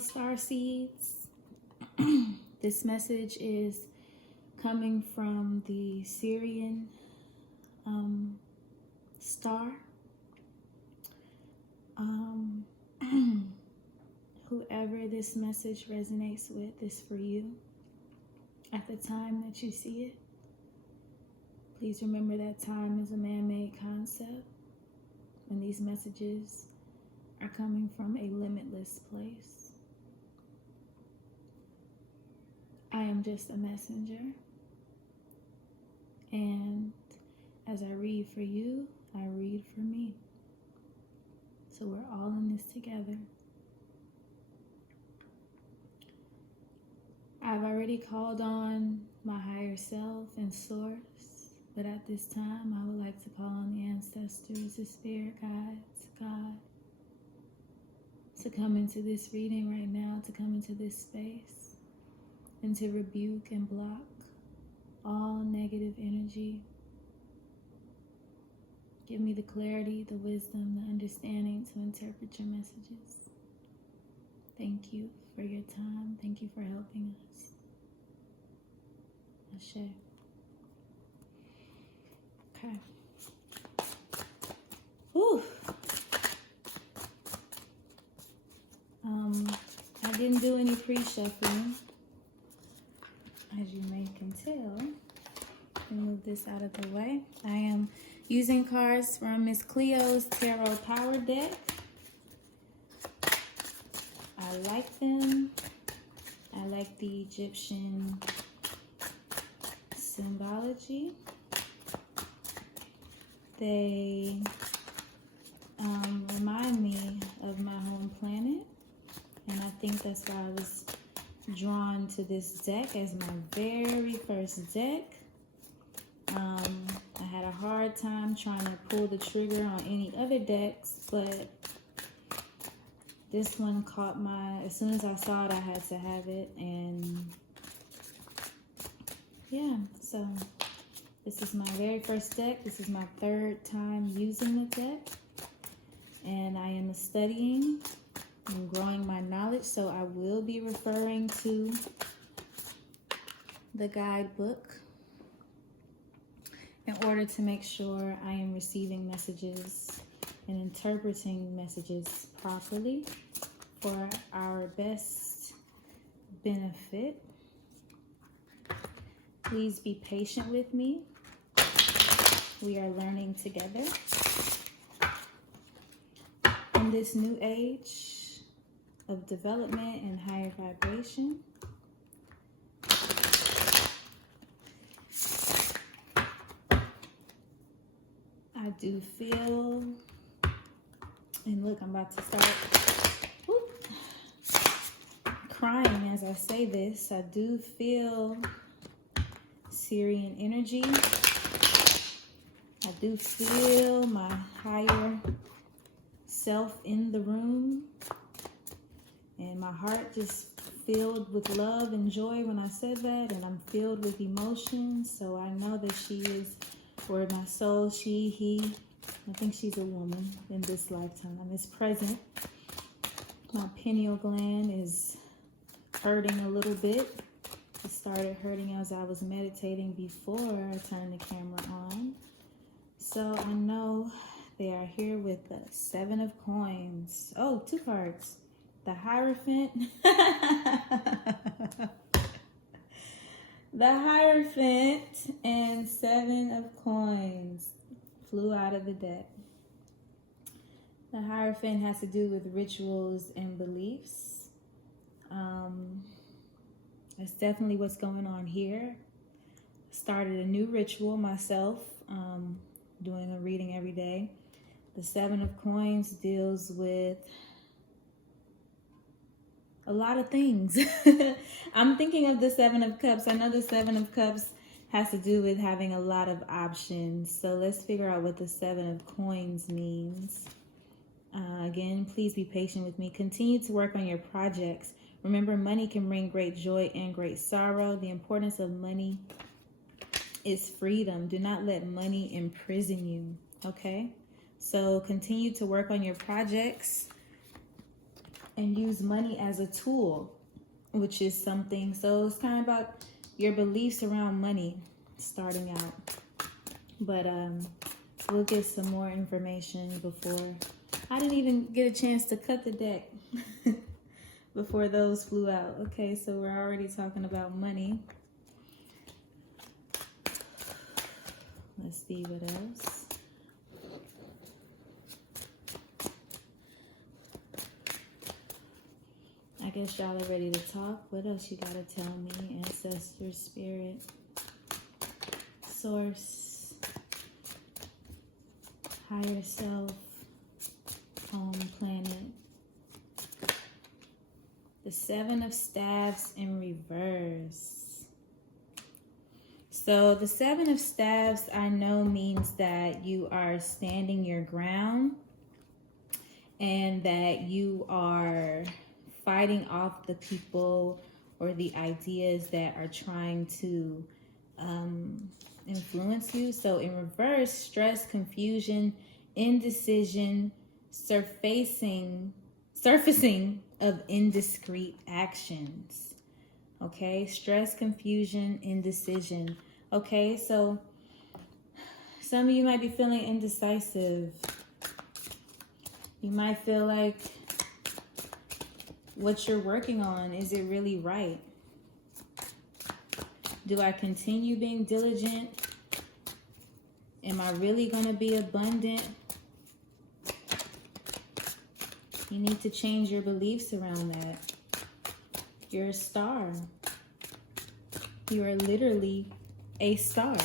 star seeds. This message is coming from the Sirius Star. Whoever this message resonates with is for you. At the time that you see it, please remember that time is a man-made concept, and these messages are coming from a limitless place. I am just a messenger, and as I read for you, I read for me. So we're all in this together. I've already called on my higher self and source, but at this time I would like to call on the ancestors, the spirit guides, God, to come into this reading right now, to come into this space, and to rebuke and block all negative energy. Give me the clarity, the wisdom, the understanding to interpret your messages. Thank you for your time. Thank you for helping us. Ashe. Okay. Whew. I didn't do any pre-shuffling, as you may can tell. Let me move this out of the way. I am using cards from Miss Cleo's Tarot Power Deck. I like them. I like the Egyptian symbology. They remind me of my home planet, and I think that's why I was drawn to this deck as my very first deck. I had a hard time trying to pull the trigger on any other decks, but this one caught as soon as I saw it, I had to have it. And yeah, so this is my very first deck. This is my third time using the deck. And I am studying and growing my knowledge, so I will be referring to the guidebook in order to make sure I am receiving messages and interpreting messages properly for our best benefit. Please be patient with me. We are learning together in this new age of development and higher vibration. I do feel, and look, I'm about to start crying as I say this. I do feel Syrian energy. I do feel my higher self in the room, and my heart just filled with love and joy when I said that, and I'm filled with emotion. So I know that she is, or my soul, she, he, I think she's a woman in this lifetime, is present. My pineal gland is hurting a little bit. It started hurting as I was meditating before I turned the camera on. So I know they are here with the 7 of Coins. Oh, 2 cards. The Hierophant. The Hierophant and 7 of Coins flew out of the deck. The Hierophant has to do with rituals and beliefs. That's definitely what's going on here. Started a new ritual myself, doing a reading every day. The 7 of Coins deals with a lot of things. I'm thinking of the 7 of Cups. I know the 7 of Cups has to do with having a lot of options. So let's figure out what the 7 of Coins means. Again, please be patient with me. Continue to work on your projects. Remember, money can bring great joy and great sorrow. The importance of money is freedom. Do not let money imprison you, okay? So continue to work on your projects. and use money as a tool, which is something. So it's kind of about your beliefs around money starting out. But we'll get some more information before. I didn't even get a chance to cut the deck before those flew out. Okay, so we're already talking about money. Let's see what else. I guess y'all are ready to talk. What else you gotta tell me? Ancestor, spirit, source, higher self, home planet. The Seven of Staves in reverse. So the Seven of Staves, I know, means that you are standing your ground and that you are fighting off the people or the ideas that are trying to influence you. So in reverse, stress, confusion, indecision, surfacing of indiscreet actions. Okay, stress, confusion, indecision. Okay, so some of you might be feeling indecisive. You might feel like what you're working on, is it really right? Do I continue being diligent? Am I really going to be abundant? You need to change your beliefs around that. You're a star. You are literally a star.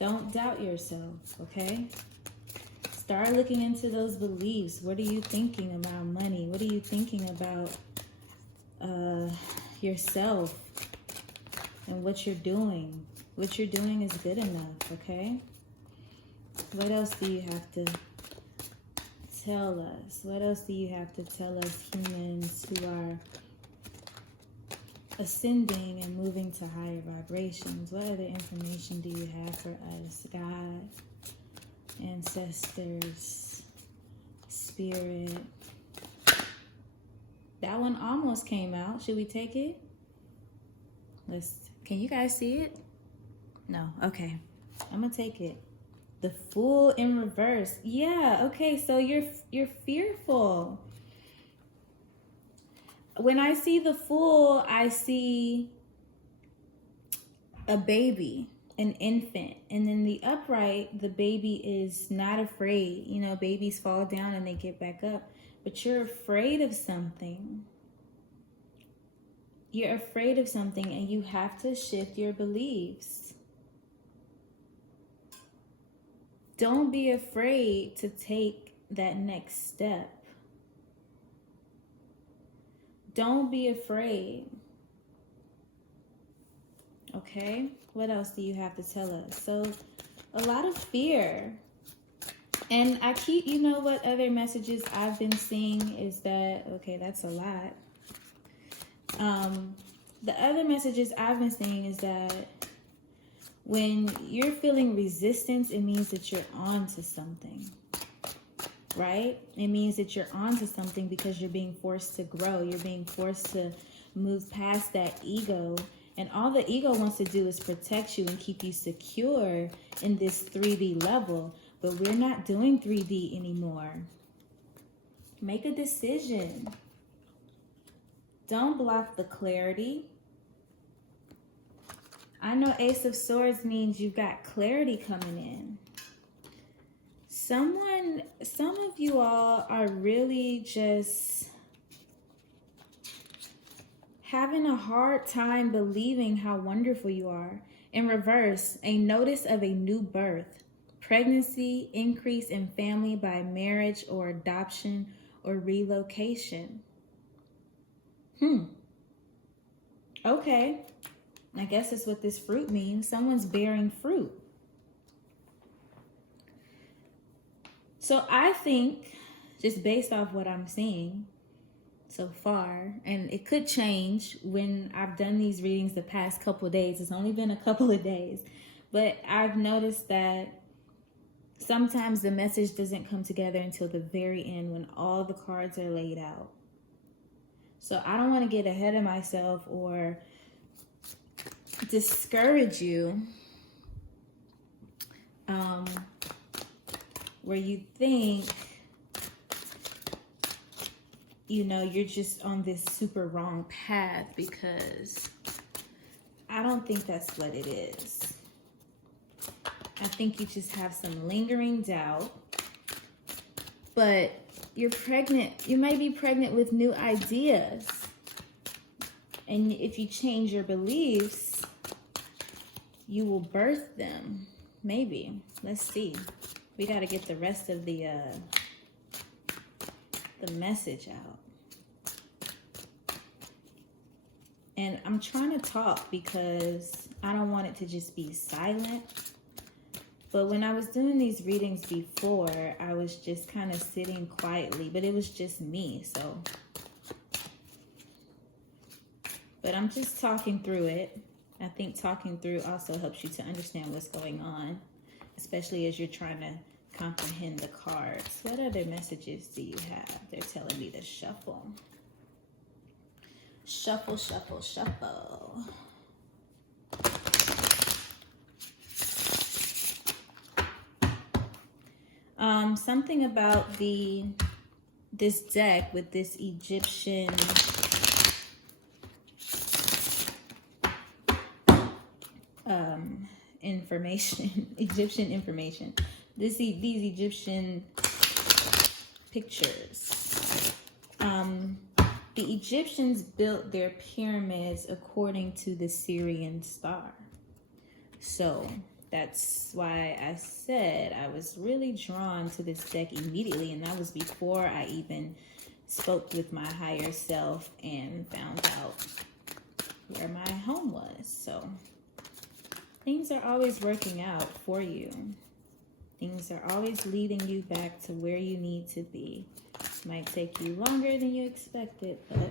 Don't doubt yourself, okay? Start looking into those beliefs. What are you thinking about money? What are you thinking about yourself and what you're doing? What you're doing is good enough, okay? What else do you have to tell us? What else do you have to tell us, humans who are ascending and moving to higher vibrations? What other information do you have for us, God, ancestors, spirit? That one almost came out. Should we take it? Can you guys see it? No. Okay. I'm gonna take it. The Fool in reverse. Yeah, okay, so you're fearful. When I see the Fool, I see a baby, an infant. And then the upright, the baby is not afraid. You know, babies fall down and they get back up. But you're afraid of something. You're afraid of something and you have to shift your beliefs. Don't be afraid to take that next step. Don't be afraid. Okay? What else do you have to tell us? So, a lot of fear. And I keep, you know what other messages I've been seeing is that, okay, that's a lot. The other messages I've been seeing is that when you're feeling resistance, it means that you're on to something, right? It means that you're on to something because you're being forced to grow. You're being forced to move past that ego. And all the ego wants to do is protect you and keep you secure in this 3D level. But we're not doing 3D anymore. Make a decision. Don't block the clarity. I know Ace of Swords means you've got clarity coming in. Some of you all are really just having a hard time believing how wonderful you are. In reverse, a notice of a new birth, pregnancy, increase in family by marriage or adoption or relocation. Okay. I guess that's what this fruit means. Someone's bearing fruit. So I think, just based off what I'm seeing so far, and it could change when I've done these readings the past couple of days. It's only been a couple of days. But I've noticed that Sometimes the message doesn't come together until the very end when all the cards are laid out. So I don't want to get ahead of myself or discourage you where you think, you know, you're just on this super wrong path, because I don't think that's what it is. I think you just have some lingering doubt, but you're pregnant. You might be pregnant with new ideas. And if you change your beliefs, you will birth them. Maybe. Let's see. We got to get the rest of the message out. And I'm trying to talk because I don't want it to just be silent. But when I was doing these readings before, I was just kind of sitting quietly, but it was just me, so. But I'm just talking through it. I think talking through also helps you to understand what's going on, especially as you're trying to comprehend the cards. What other messages do you have? They're telling me to shuffle. Shuffle, shuffle, shuffle. Something about this deck with this Egyptian information, Egyptian information. These Egyptian pictures. The Egyptians built their pyramids according to the Sirius Star. So that's why I said I was really drawn to this deck immediately, and that was before I even spoke with my higher self and found out where my home was. So things are always working out for you. Things are always leading you back to where you need to be. Might take you longer than you expected, but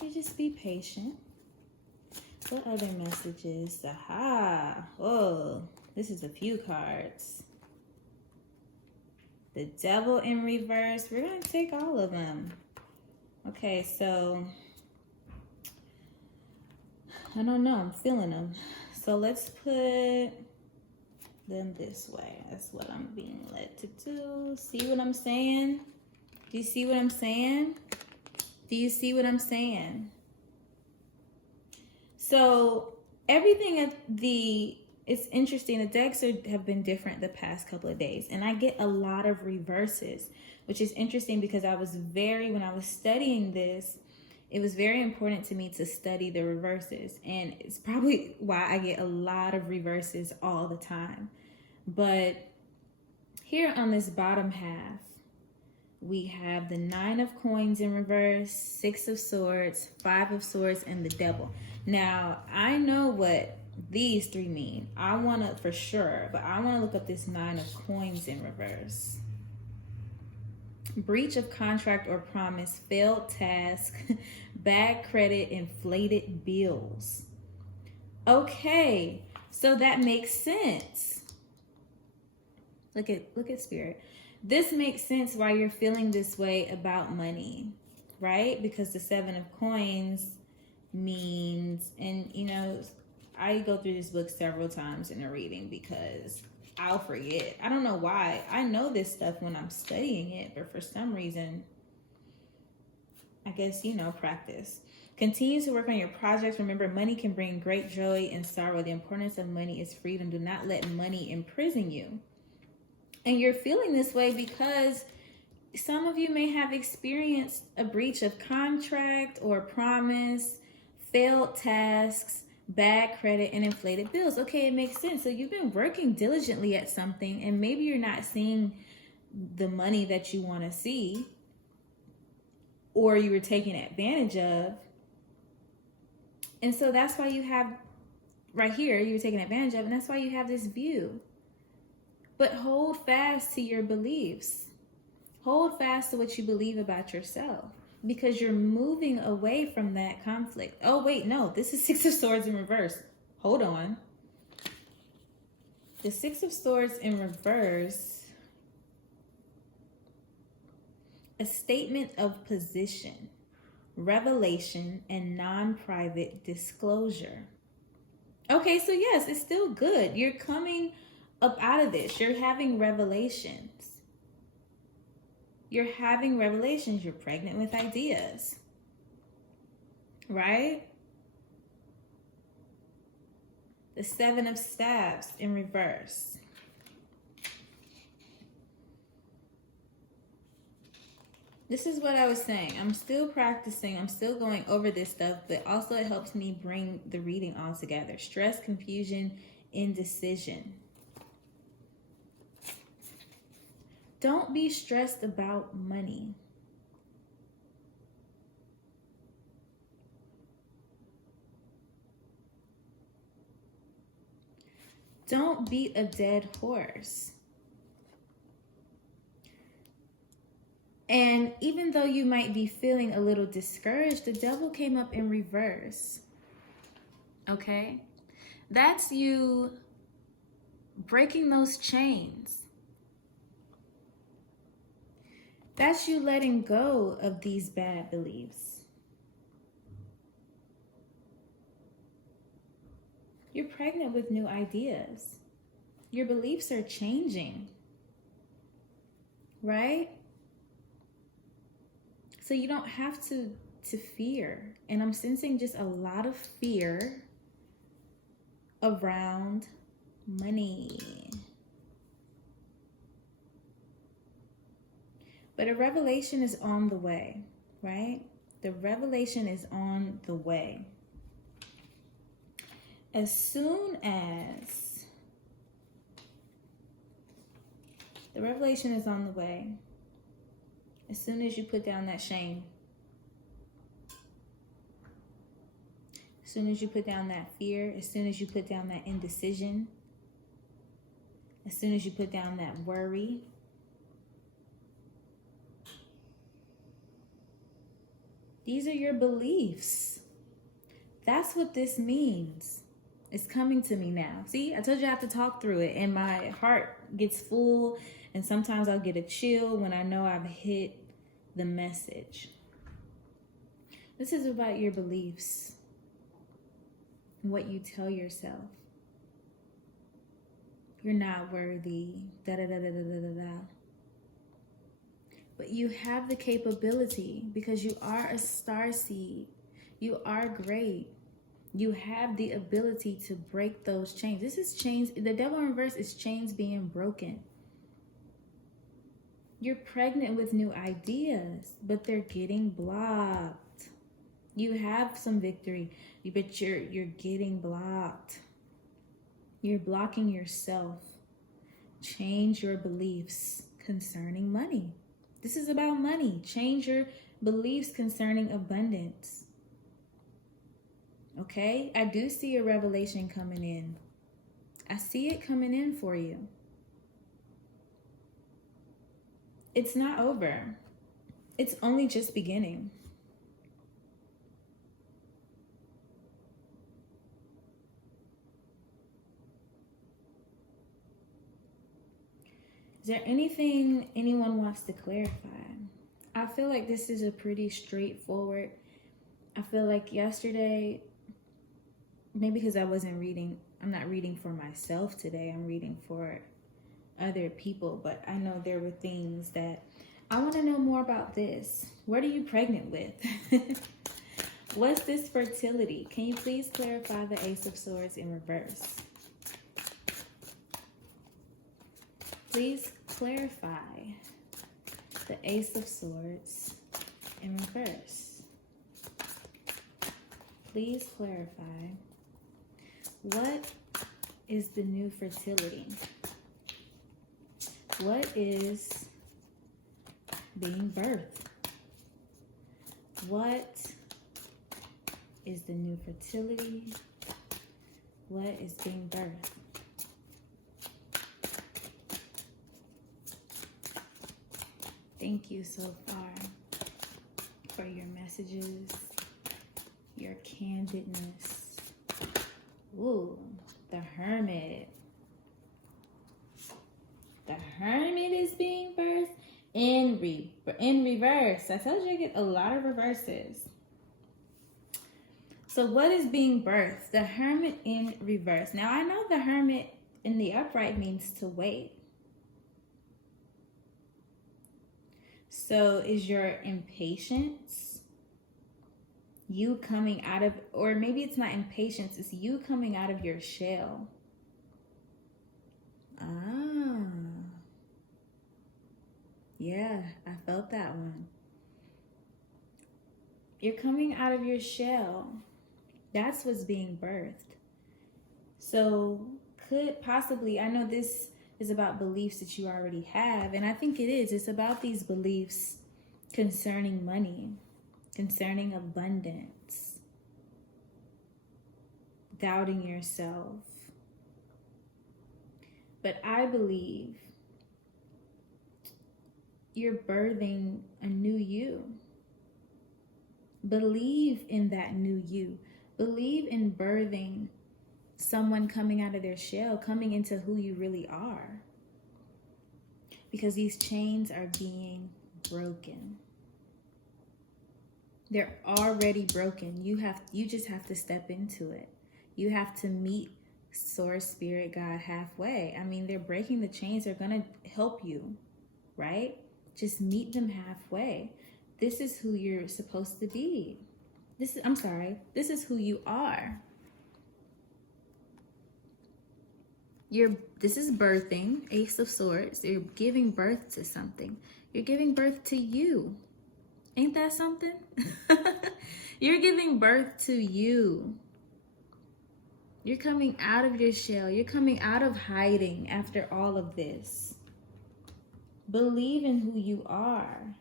you just be patient. What other messages? Aha! Oh, this is a few cards. The Devil in reverse. We're going to take all of them. Okay, so I don't know. I'm feeling them. So let's put them this way. That's what I'm being led to do. See what I'm saying? Do you see what I'm saying? Do you see what I'm saying? So everything at it's interesting. The decks have been different the past couple of days, and I get a lot of reverses, which is interesting because when I was studying this, it was very important to me to study the reverses, and it's probably why I get a lot of reverses all the time. But here on this bottom half, we have the 9 of coins in reverse, 6 of swords, 5 of swords, and the devil. Now, I know what these 3 mean. I want to, for sure, but I want to look up this 9 of coins in reverse. Breach of contract or promise, failed task, bad credit, inflated bills. Okay, so that makes sense. Look at Spirit. This makes sense why you're feeling this way about money, right? Because the 7 of coins means, and you know, I go through this book several times in a reading because I'll forget. I don't know why. I know this stuff when I'm studying it, but for some reason, I guess, you know, practice. Continue to work on your projects. Remember, money can bring great joy and sorrow. The importance of money is freedom. Do not let money imprison you. And you're feeling this way because some of you may have experienced a breach of contract or promise, failed tasks, bad credit, and inflated bills. Okay, it makes sense. So you've been working diligently at something, and maybe you're not seeing the money that you want to see, or you were taken advantage of. And so that's why you have, right here, you were taken advantage of, and that's why you have this view. But hold fast to your beliefs. Hold fast to what you believe about yourself, because you're moving away from that conflict. Oh, wait, no, this is 6 of swords in reverse. Hold on. The Six of Swords in reverse, a statement of position, revelation, and non-private disclosure. Okay, so yes, it's still good. You're coming up out of this. You're having revelations. You're having revelations. You're pregnant with ideas. Right? The Seven of Staves in reverse. This is what I was saying. I'm still practicing. I'm still going over this stuff, but also it helps me bring the reading all together. Stress, confusion, indecision. Don't be stressed about money. Don't beat a dead horse. And even though you might be feeling a little discouraged, the devil came up in reverse. Okay? That's you breaking those chains. That's you letting go of these bad beliefs. You're pregnant with new ideas. Your beliefs are changing. Right? So you don't have to fear. And I'm sensing just a lot of fear around money. But a revelation is on the way, right? The revelation is on the way. As soon as the revelation is on the way, as soon as you put down that shame, as soon as you put down that fear, as soon as you put down that indecision, as soon as you put down that worry, these are your beliefs. That's what this means. It's coming to me now. See, I told you I have to talk through it, and my heart gets full, and sometimes I'll get a chill when I know I've hit the message. This is about your beliefs and what you tell yourself. You're not worthy, da-da-da-da-da-da-da. But you have the capability because you are a starseed. You are great. You have the ability to break those chains. This is chains. The devil in reverse is chains being broken. You're pregnant with new ideas, but they're getting blocked. You have some victory, but you're getting blocked. You're blocking yourself. Change your beliefs concerning money. This is about money. Change your beliefs concerning abundance. Okay? I do see a revelation coming in. I see it coming in for you. It's not over. It's only just beginning. Is there anything anyone wants to clarify? I feel like this is a pretty straightforward. I feel like yesterday, maybe because I wasn't reading, I'm not reading for myself today, I'm reading for other people, but I know there were things that I want to know more about this. What are you pregnant with? What's this fertility? Can you please clarify the Ace of Swords in reverse? Please clarify the Ace of Swords in reverse. Please clarify, what is the new fertility? What is being birthed? What is the new fertility? What is being birthed? Thank you so far for your messages, your candidness. Ooh, the Hermit. Hermit is being birthed in reverse. I told you I get a lot of reverses. So what is being birthed? The Hermit in reverse. Now I know the Hermit in the upright means to wait. So is your impatience you coming out of, or maybe it's not impatience, it's you coming out of your shell. Yeah, I felt that one. You're coming out of your shell. That's what's being birthed. So could possibly, I know this is about beliefs that you already have, and I think it is. It's about these beliefs concerning money, concerning abundance, doubting yourself. But I believe you're birthing a new you. Believe in that new you. Believe in birthing someone coming out of their shell, coming into who you really are. Because these chains are being broken. They're already broken. You just have to step into it. You have to meet Source, Spirit, God halfway. I mean, they're breaking the chains. They're going to help you, right? Just meet them halfway. This is who you're supposed to be. This is who you are. This is birthing, Ace of Swords. You're giving birth to something. You're giving birth to you. Ain't that something? You're giving birth to you. You're coming out of your shell. You're coming out of hiding after all of this. Believe in who you are.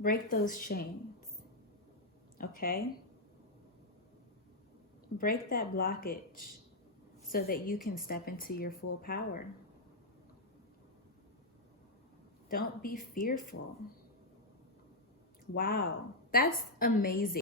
Break those chains. Okay? Break that blockage so that you can step into your full power. Don't be fearful. Wow, that's amazing.